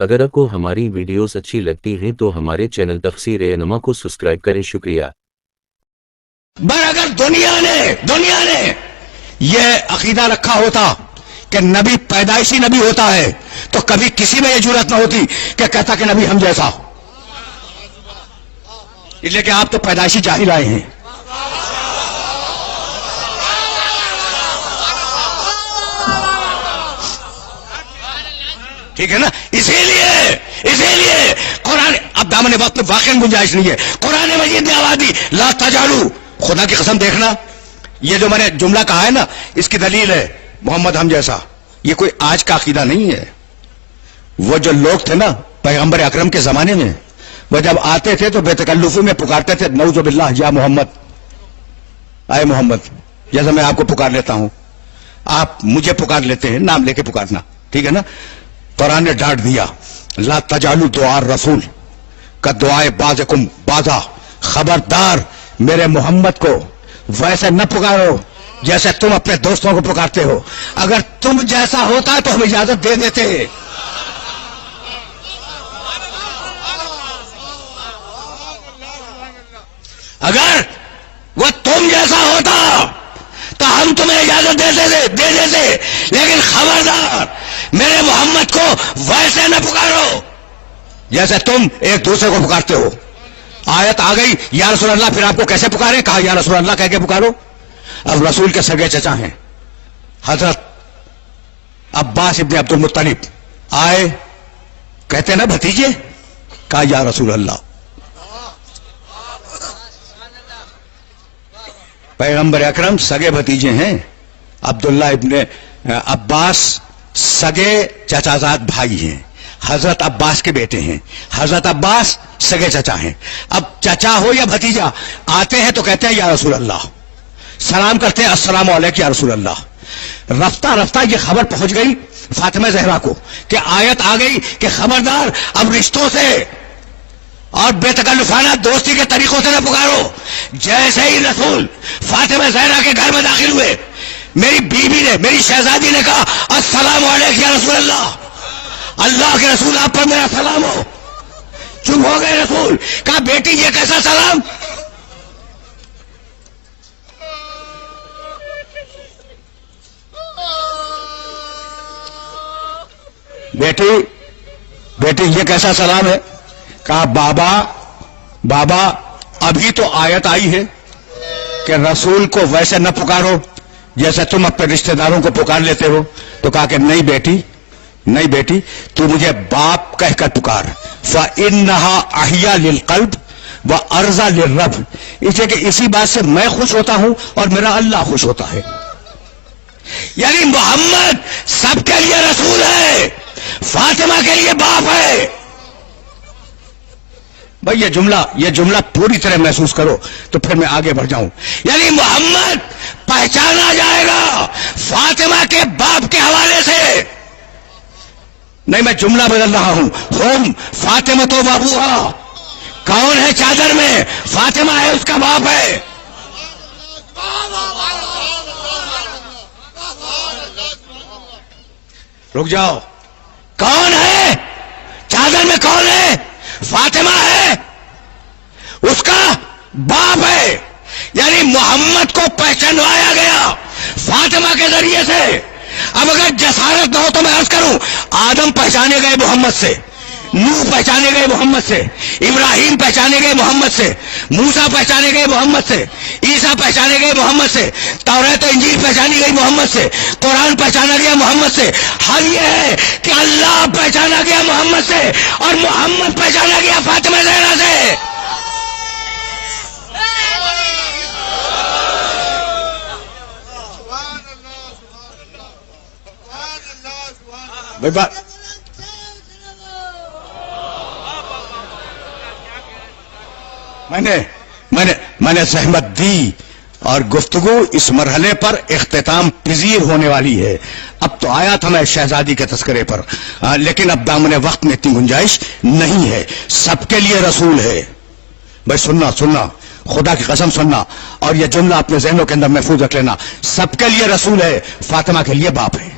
اگر آپ کو ہماری ویڈیوز اچھی لگتی ہیں تو ہمارے چینل تفسیر انما کو سبسکرائب کریں. شکریہ. اگر دنیا نے یہ عقیدہ رکھا ہوتا کہ نبی پیدائشی نبی ہوتا ہے تو کبھی کسی میں یہ جرات نہ ہوتی کہ کہتا کہ نبی ہم جیسا. اس لیے کہ آپ تو پیدائشی جاہل آئے ہیں. ٹھیک ہے نا. اسی لیے قرآن اب دامن وقت میں واقعی گنجائش نہیں ہے. قرآن مجید نے آواز دی لا تجالو. خدا کی قسم دیکھنا یہ جو میں نے جملہ کہا ہے نا اس کی دلیل ہے محمد ہم جیسا. یہ کوئی آج کا عقیدہ نہیں ہے. وہ جو لوگ تھے نا پیغمبر اکرم کے زمانے میں وہ جب آتے تھے تو بے تکلفی میں پکارتے تھے نعوذ باللہ یا محمد. اے محمد جیسا میں آپ کو پکار لیتا ہوں آپ مجھے پکار لیتے ہیں نام لے کے پکارنا. ٹھیک ہے نا. قرآن نے ڈانٹ دیا لا تجالو دعا رسول کا دعائے بعضکم بعضا. خبردار میرے محمد کو ویسے نہ پکارو جیسے تم اپنے دوستوں کو پکارتے ہو. اگر تم جیسا ہوتا تو ہم اجازت دے دیتے. اگر وہ تم جیسا ہوتا تو ہم تمہیں اجازت دے دیتے. لیکن خبردار میرے محمد کو ویسے نہ پکارو جیسے تم ایک دوسرے کو پکارتے ہو. آیت آ گئی یا رسول اللہ پھر آپ کو کیسے پکارے. کہا یا رسول اللہ کہہ کے پکارو. اب رسول کے سگے چچا ہیں حضرت عباس ابن عبد المطلب آئے کہتے نا بھتیجے. کہا یا رسول اللہ. پیغمبر اکرم سگے بھتیجے ہیں. عبداللہ ابن عباس سگے چچازاد بھائی ہیں. حضرت عباس کے بیٹے ہیں. حضرت عباس سگے چچا ہیں. اب چچا ہو یا بھتیجا آتے ہیں تو کہتے ہیں یا رسول اللہ. سلام کرتے ہیں السلام علیکم یا رسول اللہ. رفتہ رفتہ یہ خبر پہنچ گئی فاطمہ زہرا کو کہ آیت آ گئی کہ خبردار اب رشتوں سے اور بے تکلفانہ دوستی کے طریقوں سے نہ پکارو. جیسے ہی رسول فاطمہ زہرا کے گھر میں داخل ہوئے میری بیوی نے میری شہزادی نے کہا السلام علیکم یا رسول اللہ. اللہ کے رسول آپ پر میرا سلام ہو. چپ ہو گئے رسول. کہا بیٹی یہ کیسا سلام. بیٹی یہ کیسا سلام ہے. کہا بابا ابھی تو آیت آئی ہے کہ رسول کو ویسے نہ پکارو جیسے تم اپنے رشتہ داروں کو پکار لیتے ہو. تو کہا کہ نہیں بیٹی تو مجھے باپ کہہ کر پکار. فَإِنَّهَا أَحْيَا لِلْقَلْبِ وَأَرْضَى لِلرَّبِّ. اس لیے کہ اسی بات سے میں خوش ہوتا ہوں اور میرا اللہ خوش ہوتا ہے. یعنی محمد سب کے لیے رسول ہے فاطمہ کے لیے باپ ہے. بھئی یہ جملہ پوری طرح محسوس کرو تو پھر میں آگے بڑھ جاؤں. یعنی محمد پہچانا جائے گا فاطمہ کے باپ کے حوالے سے. نہیں میں جملہ بدل رہا ہوں. ہوم فاطمہ تو بابوہا. کون ہے چادر میں. فاطمہ ہے اس کا باپ ہے. رک جاؤ. کون ہے چادر میں. کون ہے. فاطمہ ہے اس کا باپ ہے. یعنی محمد کو پہچانوایا گیا فاطمہ کے ذریعے سے. اب اگر جسارت نہ ہو تو میں عرض کروں آدم پہچانے گئے محمد سے, نوح پہچانے گئے محمد سے, ابراہیم پہچانے گئے محمد سے, موسیٰ پہچانے گئے محمد سے, عیسیٰ پہچانے گئے محمد سے, توریت و انجیل پہچانی گئی محمد سے, قرآن پہچانا گیا محمد سے. حال یہ ہے کہ اللہ پہچانا گیا محمد سے اور محمد پہچانا گیا فاطمہ زہرا سے. میں نے زحمت دی اور گفتگو اس مرحلے پر اختتام پذیر ہونے والی ہے. اب تو آیا تھا میں شہزادی کے تذکرے پر, لیکن اب دامن وقت میں اتنی گنجائش نہیں ہے. سب کے لیے رسول ہے. بھائی سننا خدا کی قسم سننا اور یہ جملہ اپنے ذہنوں کے اندر محفوظ رکھ لینا. سب کے لیے رسول ہے, فاطمہ کے لیے باپ ہے.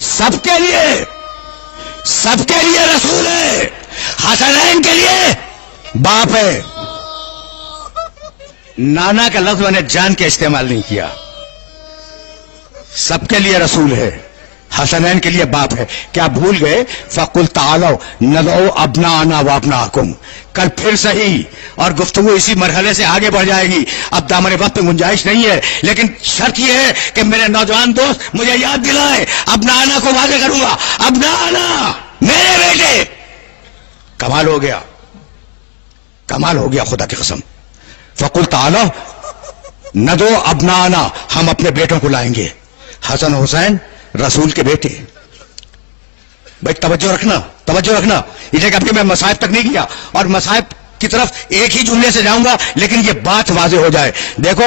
سب کے لیے رسول ہے. حسنین کے لیے باپ ہے. نانا کا لفظ میں نے جان کے استعمال نہیں کیا. سب کے لیے رسول ہے, حسنین کے لیے باپ ہے. کیا بھول گئے؟ فَقُلْ تَعَالَوْا نَدْعُوا أَبْنَاءَنَا وَأَبْنَاءَكُمْ. کل پھر صحیح اور گفتگو اسی مرحلے سے آگے بڑھ جائے گی. اب دامن وقت میں گنجائش نہیں ہے, لیکن شرط یہ ہے کہ میرے نوجوان دوست مجھے یاد دلائیں. ابناءنا کو واضح کروں گا. ابناءنا میرے بیٹے. کمال ہو گیا, کمال ہو گیا خدا کی قسم. فَقُلْ تَعَالَوْا نَدْعُوا أَبْنَاءَنَا, ہم اپنے بیٹوں کو لائیں گے. حسن حسین رسول کے بیٹے. بھائی توجہ رکھنا, توجہ رکھنا. یہ کہ میں مصائب تک نہیں کیا, اور مصائب کی طرف ایک ہی جملے سے جاؤں گا, لیکن یہ بات واضح ہو جائے. دیکھو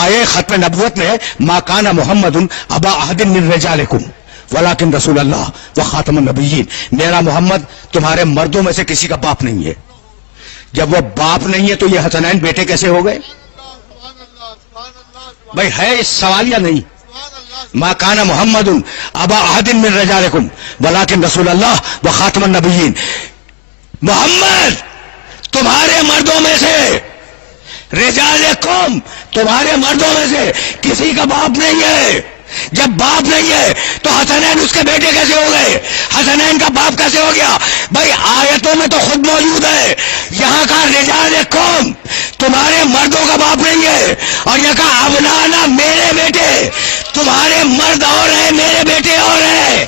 آئے ختم نبوت میں ما کان محمد ابا احد من رجالکم ولکن رسول اللہ وخاتم النبیین. میرا محمد تمہارے مردوں میں سے کسی کا باپ نہیں ہے. جب وہ باپ نہیں ہے تو یہ حسنین بیٹے کیسے ہو گئے؟ بھائی ہے اس سوال یا نہیں؟ ما کان محمد ابا احد من رجالکم ولکن رسول اللہ وخاتم النبیین. محمد تمہارے مردوں میں سے, رجالکم تمہارے مردوں میں سے کسی کا باپ نہیں ہے. جب باپ نہیں ہے تو حسنین اس کے بیٹے کیسے ہو گئے؟ حسنین کا باپ کیسے ہو گیا؟ بھائی آیتوں میں تو خود موجود ہے. یہاں کا رجالکم تمہارے مردوں کا باپ نہیں ہے, اور یہاں کا ابنانا میرے بیٹے. تمہارے مرد اور ہیں, میرے بیٹے اور ہیں.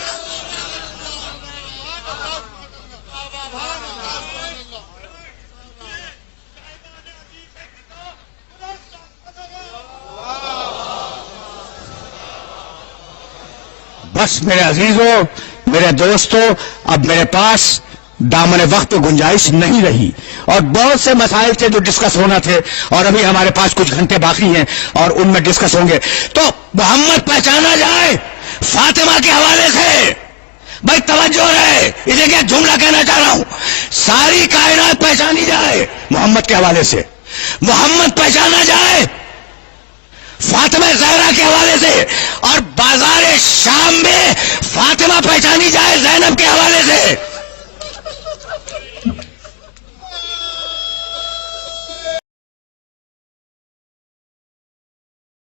بس میرے عزیزوں, میرے دوستوں, اب میرے پاس دامن وقت گنجائش نہیں رہی, اور بہت سے مسائل تھے جو ڈسکس ہونا تھے, اور ابھی ہمارے پاس کچھ گھنٹے باقی ہیں اور ان میں ڈسکس ہوں گے. تو محمد پہچانا جائے فاطمہ کے حوالے سے. بھائی توجہ رہے, اسے کیا جملہ کہنا چاہ رہا ہوں, ساری کائنات پہچانی جائے محمد کے حوالے سے. محمد پہچانا جائے فاطمہ زہرا کے حوالے سے, اور بازار شام میں فاطمہ پہچانی جائے زینب کے حوالے سے.